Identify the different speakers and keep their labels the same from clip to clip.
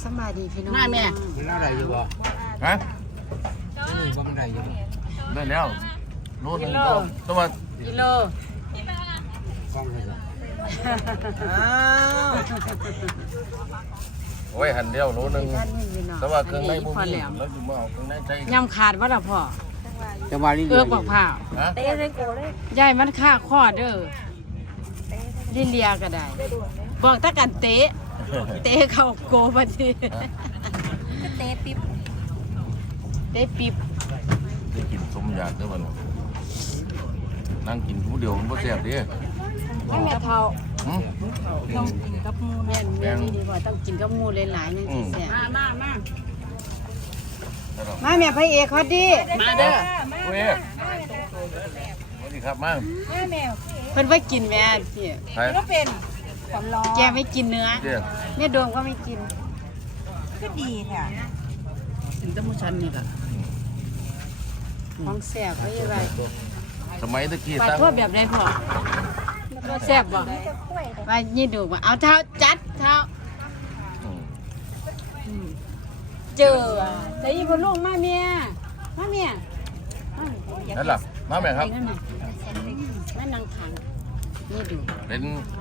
Speaker 1: สบายดีพี่น้อง
Speaker 2: มาแม่
Speaker 3: มันเล่าอะไรอยู่บ่
Speaker 4: ฮะ
Speaker 3: นี่ว่ามันอะไรอยู่
Speaker 4: ได้แล้วโลนึงก็ตัว
Speaker 1: กิโล
Speaker 3: ฟ้องเลยเหรอ
Speaker 4: โอ้ยหันเดียวโลนึง
Speaker 1: ท่านนี่พี่น้อง
Speaker 4: แต่ว่าเครื่องในบุ้
Speaker 1: พอ
Speaker 4: มี
Speaker 1: แล้ว
Speaker 4: แล้วอยู่มาเอาเครื่องในใช้
Speaker 1: ยำขาดว่าล่ะพ่อ
Speaker 3: จะมาลี
Speaker 1: เอื้อบอกผ้า
Speaker 4: ฮะ
Speaker 1: ยายมันฆ่าข้อเด้อลิเลียก็ได้ บอกถ้ากันเตะเข้าโกบัดนี้
Speaker 5: เตะปิ๊บ
Speaker 1: เตะปิ๊บ
Speaker 4: ได้กินสมอยากเด้อมันนั่งกินผู้เดียวมันบ่แซ่บเด้
Speaker 1: ให้แม่เฒ่า
Speaker 4: หึ
Speaker 5: ต้องกินกับหมู
Speaker 1: แม่นแม่นี่ดีกว่าต้องกินกับหมูหลายๆจังสิแซ่บ
Speaker 2: มา
Speaker 1: มาแม่พระเอกฮอดดี
Speaker 2: มาเด้อ
Speaker 4: โอ้ยสวัสดีครับมา
Speaker 5: แมว
Speaker 1: เพิ่นบ่กินแม่พี่
Speaker 4: ใคร
Speaker 5: ก็เป็นความร้อน
Speaker 1: แกไม่กินเนื้อ
Speaker 4: เด้อ
Speaker 1: แม่ดวงก็ไม่กิน
Speaker 5: ก็ดีค่ะ
Speaker 2: ถึงจะมูชันนี่ล่ะ
Speaker 1: ของแซ่บไว้ยังไง
Speaker 4: สมัยตะกี้
Speaker 1: ปลา
Speaker 4: ตั้ง
Speaker 1: ทั่วแบบใดพ่อแซ่บบ่ว่านี่ดูว่าเอาเท้าจัดเท้า
Speaker 4: อืม
Speaker 1: เจอใส่พ่อลุงมาเมียมาเมีย
Speaker 4: นั่นล่ะมาแม่ครับ
Speaker 1: นั่นน่ะมานั่งทานนี่ดู
Speaker 4: เป็น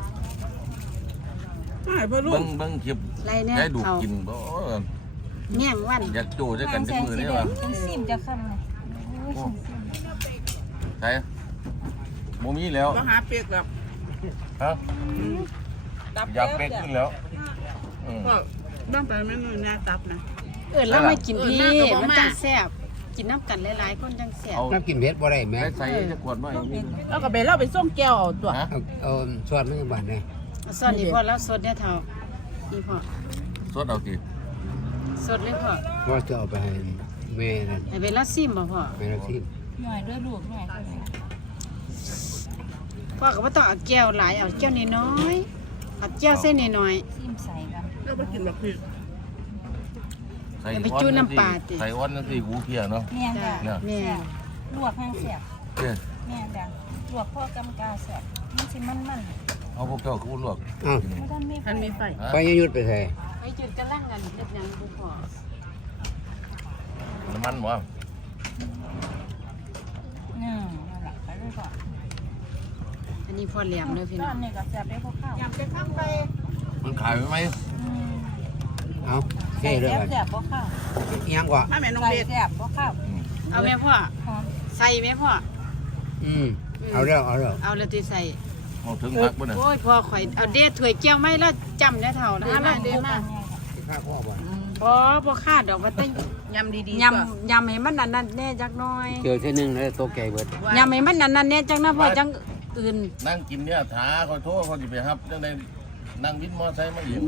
Speaker 2: มาให้พ่อลู
Speaker 4: เบิ่
Speaker 2: ก
Speaker 4: งเบิ่งคลิป
Speaker 1: ไรเนี่ย
Speaker 4: ได้ดู
Speaker 1: เขา
Speaker 4: กินบ่
Speaker 1: แง่งวัน
Speaker 4: อยากโจ้ด้วยกันจังมือนี่ว่ะ
Speaker 5: เป็นซิมจะขั้นเลย
Speaker 4: โอ้ใช่บ่มีแล้ว
Speaker 2: ก็หาเปียกแบบ
Speaker 4: ฮะอยากเป็กขึ้นแล้วอืม
Speaker 2: ก็บ้างไปแม่นหน้าตับนะ
Speaker 1: แล้วไม่กินพี่
Speaker 2: เออน่าจะบ่
Speaker 1: มัน
Speaker 2: มา
Speaker 1: จังแซ่บกินน้ำกันหลายๆคนจังแซ่บ
Speaker 4: เอา
Speaker 3: น้ำกินเผ็ดบ่ได้แม่
Speaker 4: ได้ใส่จะขวดมาอีกนิดนึง
Speaker 2: แล้วก็ไปเล่าไปส่งแก้วเอาตัว
Speaker 4: ฮะ
Speaker 3: เอาซอสไม่บาดเนี่ย
Speaker 1: สดนี่พ่อแล้วสดเนี่ยเท่านี่พ่อ
Speaker 4: สดเอาสิ
Speaker 1: สดเลยพ่อ
Speaker 3: ว่าจะเอาไปให้แม่นั่น
Speaker 1: ให้เป็นละซิมบ่พ่อ
Speaker 3: แม่เราที่
Speaker 5: หน่อยด้วยลูกหน่อย
Speaker 1: พ่อก็บ่ต้องเอาแก้วหลายเอาแก้วน้อยๆเอาแก้วเส้นน้อย
Speaker 5: ซิมใส่กัน
Speaker 2: แล้วไปกินแบบพี่
Speaker 4: ใส่
Speaker 1: ไปจู้น้ำปลาติ
Speaker 4: ใส่อ้อนนั่นสิหูเพียเนาะ
Speaker 5: แม่จ้ะ
Speaker 4: เนี่ย
Speaker 1: ๆแม่
Speaker 5: ลวกให้เสียบ
Speaker 4: เด้อ
Speaker 5: แม่จ้ะลวกพ่อกำกาเสียบมันสิมัน
Speaker 4: เอาพวกเจ้าคู่ลวก
Speaker 3: อ้าว
Speaker 5: ไม่ต้องมี
Speaker 2: ทันมีไฟ
Speaker 4: ฮะ
Speaker 3: ไปยุดไปใส่
Speaker 1: ไปจุดกำลังกันเฮ็ดหยังบ่พ่อ
Speaker 4: น้ำมันบ่
Speaker 5: นั่นแหละไปด้วยก่อน
Speaker 1: อันนี้พ่อแหลมเด้อพี่
Speaker 5: ต
Speaker 1: น้
Speaker 5: อ
Speaker 1: อน ง
Speaker 5: นี้ก็เสียบได้พวกข้าวย
Speaker 2: ำจะข้ามไป
Speaker 4: มันขายไว้ไหม
Speaker 3: เอา
Speaker 5: ใส่
Speaker 3: เท่ด้วย
Speaker 5: แซ่บ
Speaker 3: กัน
Speaker 5: แซ่บพวกข้าว
Speaker 3: ยังกว่า
Speaker 2: ถ้าแม่น้อง
Speaker 5: ใส่
Speaker 2: เบส
Speaker 5: แซ่บพวกข้าว
Speaker 1: เอาแม่พ่อ
Speaker 5: หอม
Speaker 1: ใส่แม่พ่อ
Speaker 3: เอาแล้วเอาแล้ว
Speaker 1: เอาแล้วที่ใส่
Speaker 4: เอาถึงพักบ่น่ะ
Speaker 1: โอ้ยพ่อข่อยเอาเด็ดถ้วยแก้วไม่แล้วจำได้เท่านะมาเด้มา
Speaker 3: ข้าพ่อบ่
Speaker 1: บ่คาดดอกว่าต้อง
Speaker 2: ยำดีๆ
Speaker 1: ยำให้มันนั่นๆแน่จักหน่อย
Speaker 3: เจอเท่านึงแล้วโตแก่เบิด
Speaker 1: ยำให้มันนั่นๆแน่จังนะพ่อจังอื่น
Speaker 4: นั่งกินเนี่ยถาเขาโทษเขาสิไปรับจังได๋นั่งวินมอไซค์มาอีก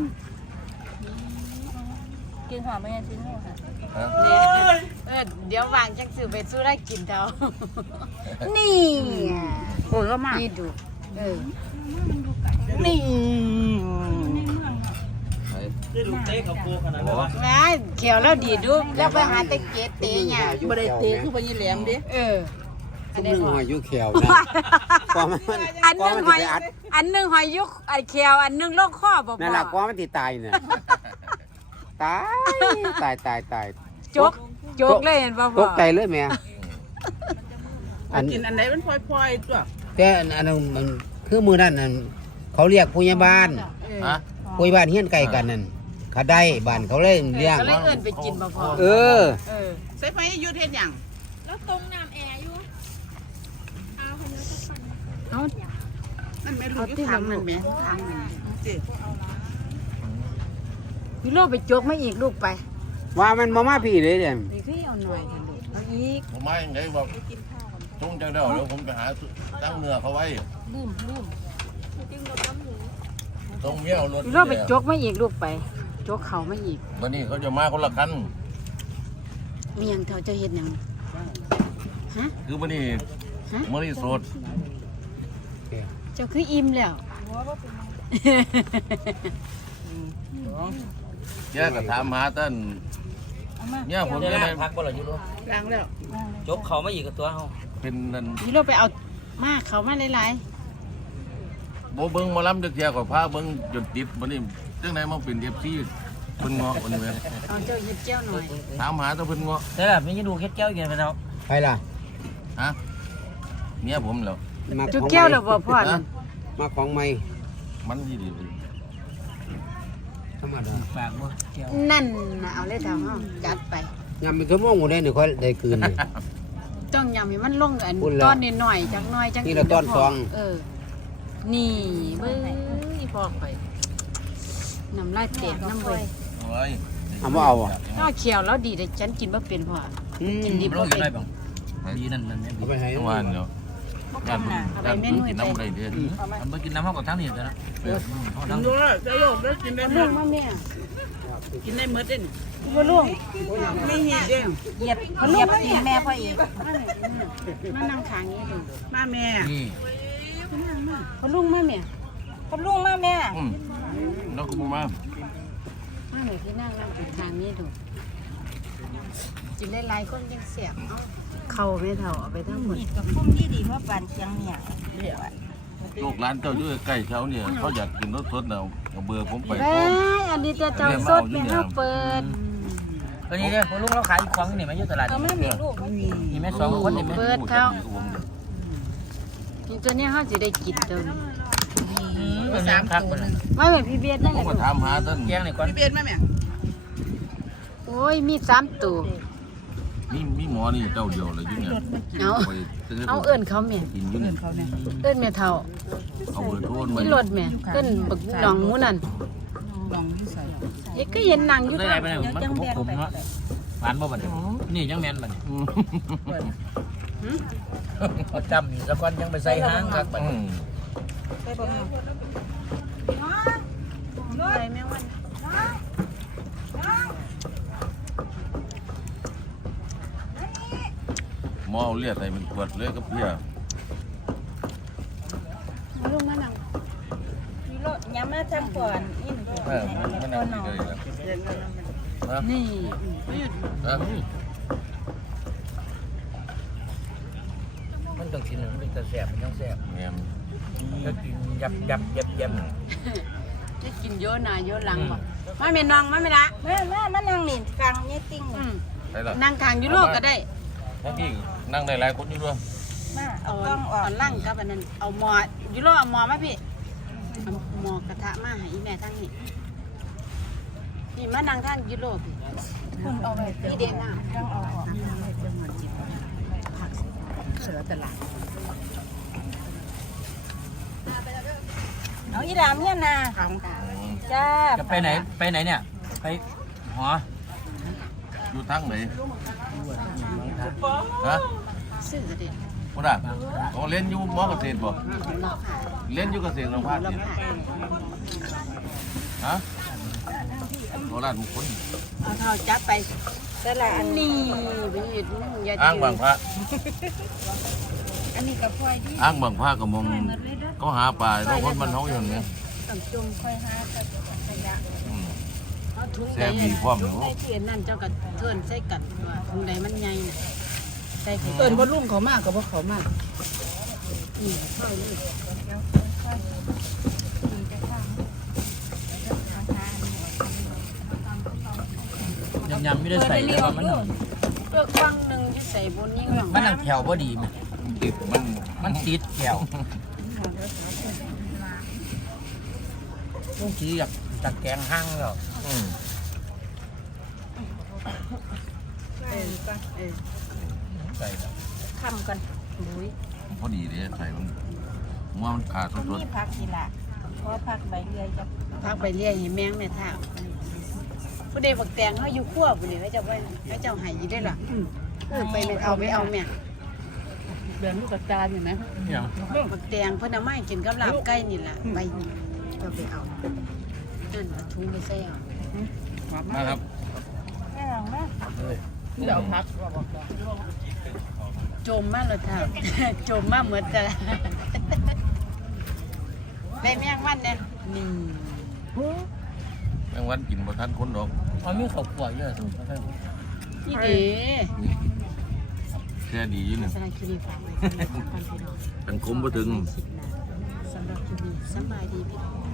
Speaker 5: กินหอมไม่ยังชิ้นหัวค่ะ
Speaker 4: ฮะ
Speaker 1: เนี่ยเดี๋ยววางจังซื้อไปสู้ได้กินเท่า นี่
Speaker 2: โอ้ยก็มา
Speaker 1: นี่ดูเออ
Speaker 2: นี่
Speaker 4: โอ้
Speaker 1: แม่เขียวแล้วดีดูแล้วไปหาตะเกียบเตะเนี่ย
Speaker 2: บ่ได้เตะคือพญแหลมเด้
Speaker 1: เออ
Speaker 3: ทุกนึงหอยอยู่แขวนะกว่ามัน
Speaker 1: อันห
Speaker 3: กว่า
Speaker 1: นึง
Speaker 3: มัน
Speaker 1: ห
Speaker 3: สิ
Speaker 1: อย
Speaker 3: ไปอัด
Speaker 1: อันหนึงหอยยุกไอเขียวอันหนึงโรคข้อบ่
Speaker 3: นั่น
Speaker 1: พ่
Speaker 3: ล่ะก
Speaker 1: อ
Speaker 3: ว่ามันสิตายเนี่ยตาย
Speaker 1: จกจกเลยเห็นบ่
Speaker 3: ต
Speaker 1: พ่อก
Speaker 3: ใจเลยแม่อัน
Speaker 2: กินอันไหนมันพลอยๆตัว
Speaker 3: แต่อันนั้นมันคือมือนั่นนั่นเขาเรียกผู้ใหญ่บ้าน
Speaker 1: เออ
Speaker 4: ฮะ
Speaker 3: ผู้ใหญ่บ้านเฮียนไก่กันนั่นเขาได้บ้านเขาเลยเลี้ยง
Speaker 1: ก็เลยเอิ้นไปกินบ่พ่อ
Speaker 3: เออ
Speaker 1: เออ
Speaker 2: ใส่ไฟอยู่เฮ็ดหยัง
Speaker 5: แล้วตรงน้ำแอร์อยู่
Speaker 1: เอา
Speaker 2: นั่นแม่ลู
Speaker 1: เอา
Speaker 2: กอยู่
Speaker 1: ที่ห
Speaker 2: ทา
Speaker 1: ลั
Speaker 2: ง
Speaker 1: ง
Speaker 2: นั่
Speaker 1: นั่
Speaker 2: น
Speaker 1: น
Speaker 2: แม่
Speaker 1: แม่ทางนั่น
Speaker 2: สิ
Speaker 1: พี่โลไปจกมาอีกลูกไป
Speaker 3: ว่ามันมาพี่เลยเดี๋ยว
Speaker 1: นี่คือเอาหน่อยค่ะลูกเอาอีก
Speaker 4: ผมมาจังได๋บอกจงจังเด้อเดี๋ยวผมไปหาตั้งเนื้อเขาไว้
Speaker 5: ลืม
Speaker 4: ตรงเมียเอารถ
Speaker 1: พี่โลไปจกมาอีกลูกไป จกเขามาอีก
Speaker 4: วันนี้เขาจะมาคนละคัน
Speaker 1: มีหยังเท่าจะเฮ็ดหยังฮะ
Speaker 4: คือวันนี้
Speaker 1: ฮะ
Speaker 4: มื้อนี้สด
Speaker 1: เจ้าคืออิ่มแล้ว
Speaker 4: แกก็ถามหาท่าน
Speaker 5: เอามา
Speaker 4: เนี่ยผมจะได้
Speaker 6: พักบ่ล่ะอยู่รู้
Speaker 2: ล้างแล้ว
Speaker 6: จกเขามาอีกกับตัวเฮา
Speaker 4: เป็นนั่น
Speaker 1: พี่โลไปเอามาเขามาหลาย
Speaker 4: บ่เบิ่งหมอลำจักเที่ยก็พาเบิ่งจนติดวันนี้จังได๋มาเป็น FC เพิ่นเงาะคนนี้แม่
Speaker 1: เอาเจ้าหยิบแก้วหน่อย
Speaker 4: ถามหาแตัวเพิ่นเงาะ
Speaker 6: แต่แบบไม่ใช่ดูแค่แก้วกินไปแล้ว
Speaker 3: ไปล่ะ
Speaker 4: ฮะเมียผมเหรอ
Speaker 3: มา
Speaker 1: จุก
Speaker 3: ของ
Speaker 1: แก้ว
Speaker 3: ให
Speaker 1: แล้
Speaker 3: ม่
Speaker 1: วบ่พ่อนั่น
Speaker 3: มาของใหม่
Speaker 4: มันดีดี
Speaker 3: ธรรมดา
Speaker 6: ปากบ่แก้ว
Speaker 1: นั่นน่ะเอาเลยถามเฮาจัดไป
Speaker 3: ยำเป็นชั่วโมงหมดเลยนี่ค่อยได้คืนนี่
Speaker 1: ต้องยำให้มันลงอัน
Speaker 3: พูดแล้ว
Speaker 1: ตอนนิดหน่อยจักหน่อยจัง
Speaker 3: นี่เราตอนสอง
Speaker 1: นี่เบ้ยพอกไปน้ำลายแตกน้ำเบ้ย
Speaker 4: โอ้ย
Speaker 3: เอาบ่เอาอ่ะ
Speaker 1: นอกเขียวแล้วดีแต่ฉันกินบ่เป็นพ่อ กินดิบ
Speaker 6: รู้อยู่ได้บ้างดีนั่นนั่น
Speaker 3: เอาไปให้
Speaker 4: ทุกวันเนาะญาติญาติกินน้ำได้เด้อ
Speaker 6: มันไปกินน้ำห้องกับทั้งนี่นะ
Speaker 2: ดูแล้วจะโยกได้กินได้
Speaker 1: บ่
Speaker 2: หม
Speaker 1: ลุง
Speaker 2: ด
Speaker 1: มาแม่
Speaker 2: กินได้หมดเด้น
Speaker 1: บ่ลุง
Speaker 2: ไม่เหี้ยเด้ง
Speaker 5: เหยียบตีนแม่พ่อเอก
Speaker 1: มานั่งข้างนี้ดู
Speaker 2: มาแม่
Speaker 6: นี่
Speaker 1: บ่ลุงมาแม่
Speaker 5: กับลุงมาแม่
Speaker 4: แล้วก็มา
Speaker 1: มาแม่พี่นั่งข้างนี้ดูกินหลายๆคนยังเสียบเอ้าเข้าไม่เท่าเอาไปทั้งหมด
Speaker 5: มีดกับพุ่มดีๆว่าปานเชียงเนี่ย
Speaker 4: ลูกร้านเจ้าอยู่ใกล้ๆเขาเนี่ยเขาอยากกินรสสดเอาเบอร์ผมไป
Speaker 1: เอ้ยอันนี้จะเจ้าสดแม่เฮาเปิด
Speaker 6: ตอนนี้เนี่ยลุงเราขายอีกของนี่มาอยู่ตลาด
Speaker 5: ก็ไม่มีลูกไม่มี
Speaker 6: นี่แม่สองคนนี่แม่
Speaker 1: เปิดเท่านี่ตัวเนี้ยเฮาสิได้กินเด้อ
Speaker 6: เป็นยังครับคน
Speaker 1: ไม่เหมือนพี่เบียดนั่นแห
Speaker 4: ผ
Speaker 1: ละ
Speaker 4: มก็ถามหาท่าน
Speaker 6: แกงนี่ก่อน
Speaker 2: พี่เบียนมาแม่
Speaker 1: โอ้ยมี3ตัว
Speaker 4: มีหมอนี่เจ้าเดียวเลยอยู่เนี่ย
Speaker 1: เอาเอิ้นเขาแม่
Speaker 4: กินอยู่เนี่ย
Speaker 1: เอิ้นแม่เฒ่า
Speaker 4: เอาเบอร์โทรไว้
Speaker 1: มีรถแม่เอิ้นบักดองหมูนั่น
Speaker 2: ลองนี่ใส่
Speaker 1: เฮ็ดก็เห็นนั่งอยู่
Speaker 6: ได้
Speaker 1: ทาง
Speaker 6: ไปไหนมันก็ขมเนาะหวานบ่บัดนี่ยังแม่นบัดเอาจำนี่แล้วก่อนยังไปใส่หางครับบัด
Speaker 5: ไปบ่แม่
Speaker 1: ไปแม่วัน
Speaker 4: หมอเอาเลือดใส่เป็นขวดเลยก็เพี้ย
Speaker 1: มาลุงมานั่ง
Speaker 5: มีรถย้ำมาทำก่อนนี่หนู
Speaker 4: มัน
Speaker 5: ตัว
Speaker 4: เอา
Speaker 5: หนอ
Speaker 4: เลยนะ
Speaker 1: นี่
Speaker 6: มันต้องกินมันจะแสบมันต้องแสบ
Speaker 4: แม่
Speaker 6: ก็กินยับยับยับยับ
Speaker 1: จะกินเยอะหน้าเยอะหลังบ่มาแม่น้องมาแม่ละ
Speaker 5: มานั่งนี่ฟังนี่ติ้ง
Speaker 4: ใช่ละ
Speaker 1: นั่งข้างอยู่โลกก็ได้
Speaker 4: ถ้าพี่นั่งได้หลายคนอยู่ด้วย
Speaker 5: มา
Speaker 1: เอา
Speaker 5: เอากล้องออก
Speaker 1: เอาล่างกับอันนั้นเอาหม้ออยู่โลกเอาหม้อมาพี่เอาหม้อกระทะมาให้อีแม่ทั้งนี้นี่มานั่งทางอยู่โลกพี่
Speaker 5: คุณเอาไป
Speaker 1: พี่เดนน่ะ
Speaker 5: ต้องเอาออก
Speaker 1: เสือตลาด
Speaker 5: เอาอีหลามเนี่ยนะจ้า
Speaker 6: จะไปไหนเนี่ยไปหอ
Speaker 4: อยู่ทั้งไหนฮะ
Speaker 1: ซื้อก็ได้
Speaker 4: พ่อด่าเขาเล่นอยู่มอเกษตรบ่เล่นอยู่เกษตรโรงพยาบาลเนี่ยฮะโคราชมงคล
Speaker 1: เอาเท่าจับไป
Speaker 5: ตลาด
Speaker 1: นี่ไปเห็นอย่า
Speaker 4: อ้างบางพระ
Speaker 5: อันนี้กับพลอยที่
Speaker 4: อ้างบางพระก็มองเขาหาปลาเราคนมันเขาอย่างนี้
Speaker 1: ต้องจุ่ม
Speaker 5: คอยหาขยะ
Speaker 1: เอาถุง
Speaker 4: แซ่บมีความหนู
Speaker 1: ใส่เทียนนั่นเจ้าก็เทินใส่กันว่าถุงใดมันใหญ่น่ะใส่
Speaker 2: เอิ้นบ่ลุงเขามากก็บ่เขามาก
Speaker 1: นี่เข้านี่
Speaker 6: ยำไม่ได้ใส่แล้วมัน
Speaker 1: เลือกฟังหนึ่งที่ใส่บนยิ่งหรอ
Speaker 6: มันนั่งแถวพอดีมัน
Speaker 4: ติดมัน
Speaker 6: มันติดแถวลูกชีอยากจัดแกงห้างแล้ว
Speaker 4: ใส่แล้ว
Speaker 5: คำกัน
Speaker 1: บุ้ย
Speaker 4: พอดีเลยใส่มันว่ามันขาดส
Speaker 5: มี
Speaker 4: ด
Speaker 5: ผักกีละเพราะผักใบเลื่อยจะ
Speaker 1: พักไปเรียกให้แมงแม่ท่าผู้ใดบักแตงเขาอยู่ขั้วผู้ใดเขาจะไปเขาเจ้าหายยี่ได้หรอไปไม่เอาไปเอาแม่
Speaker 2: เดินลูกกระจายเห็นไหม
Speaker 6: อย่าง
Speaker 1: บักแตงเพิ่นเอาไม้กินกับลาบไก่นี่แหละไปก็ไปเอานั่นถุงไปใส่เอา
Speaker 4: ๆนะครับ
Speaker 5: แม่หลังแม่
Speaker 2: เดี๋ยวพัก
Speaker 1: จมมากเลยท่า จมมากเหมือนกันได้แมงวันเนี่ยนี่
Speaker 4: แมงวันกินบ่ทันคนดอก
Speaker 6: มันมีข้าวคั่วเยอะสุด
Speaker 1: นี่เด้
Speaker 4: แค่ดีอยู่หนึ่ง
Speaker 1: สำหรับคลิปฝากไว้ก่อนพี่น้อง
Speaker 4: เป็นคมบ่ถึง
Speaker 1: สำหรับคลิปนี้สบายดีพี่น้อง